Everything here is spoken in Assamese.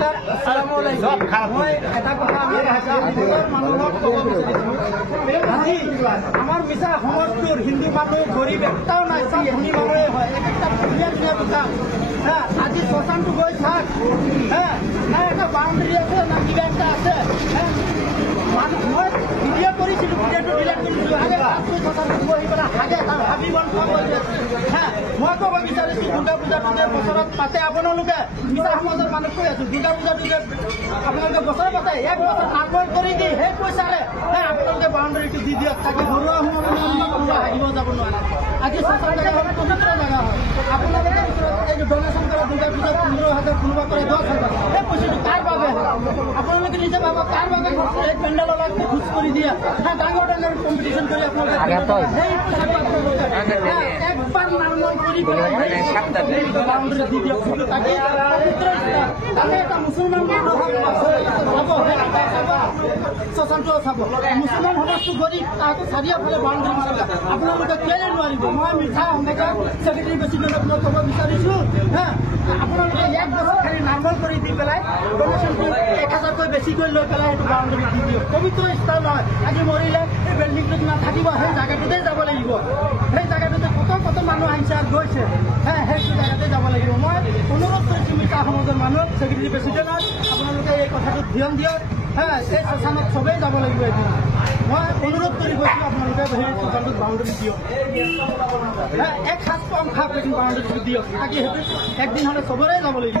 নমস্কাৰ, আসসালামু আলাইকুম। মই এটা কথা মানুহক ক'ব বিচাৰিছোঁ, আজি আমাৰ মিছা সমাজটোৰ হিন্দু মানুহ গৰীব এটাও নাই, চব ধনী মানুহে হয়, একটা ধুনীয়া ধুনীয়া দোকান। আজি শ্মশানটো গৈ থাক, না এটা বাউণ্ডেৰী আছে, না কিবা এটা আছে। মই ভিডিঅ' কৰিছিলোঁ, ভিডিঅ'টো ডিলিট কৰিছিলোঁ। আগে শ্মশানটো গৈ পেলাই হাগে তাৰ হাবি বন খোৱা কৰি আছে। মই ক'ব বিচাৰিছোঁ, দুৰ্গা পূজাটো যে বছৰত পাতে, আপোনালোকে মিছা সমাজৰ মানুহ কৈ আছোঁ, দুৰ্গা পূজাটো যে আপোনালোকে বছৰে পাতে, এক বছৰ আগৰ কৰি দি সেই পইচাৰে আপোনালোকে বাউণ্ডেৰীটো দি দিয়ক, তাকে ঘৰুৱা সোমাব হাগিব যাব নোৱাৰে। আজি শ্মশান জেগা হয়, পবিত্ৰ জেগা হয়। আপোনালোকে এইটো ডনেশ্যন কৰে, দুৰ্গা পূজাত 15,000 কোনোবা কৰে 10,000, সেই পইচাটো কাৰ বাবে হয়? আপোনালোকে নিজে ভাবক, কাৰ বাবে এই পেণ্ডেলৰ লগত ঘোষ কৰি দিয়ে, ডাঙৰ ডাঙৰ কম্পিটিশ্যন কৰি আপোনালোকে সেই একবাৰ নাম কৰি বাউণ্ডেৰী দি দিয়ক। তাকে তাকে এটা মুছলমান শ্মশানটো চাব, মুছলমান সমাজটো গৰীব, তাহাঁতে চাৰিওফালে বাউণ্ডেৰী মাৰিব, আপোনালোকে কেলে নোৱাৰিব? মই মিঠা সমাজৰ ছেক্ৰেটাৰী প্ৰেচিডেণ্টক মই ক'ব বিচাৰিছোঁ, আপোনালোকে এক বছৰ খালি নাৰ্মল কৰি দি পেলাই ডনেশ্যনটো 1,000কৈ বেছিকৈ লৈ পেলাই সেইটো বাউণ্ডেৰী দি দিয়ক। পবিত্ৰ স্থান হয়, আজি মৰিলে এই বিল্ডিংটোত নাথাকিব, সেই জেগাটোতে যাব লাগিব। সেই জেগাটোতে কত মানুহ আহিছে আৰু গৈছে, সেইটো জেগাতে যাব লাগিব। মই অনুৰোধ কৰিছোঁ মিঠা সমাজৰ মানুহক, ছেক্ৰেটাৰী প্ৰেচিডেণ্টক, আপোনালোকে এই কথাটোত ধ্যান দিয়ক। এই শ্মশানত চবেই যাব লাগিব এদিন। মই অনুৰোধ কৰি গৈছোঁ, আপোনালোকে সেই শ্মশানটোত বাউণ্ডেৰী দিয়ক। এক সাজ কম খাওক, এদিন বাউণ্ডেৰীটো দিয়ক, তাকে সেইটো একদিন হ'লে চবৰে যাব লাগিব।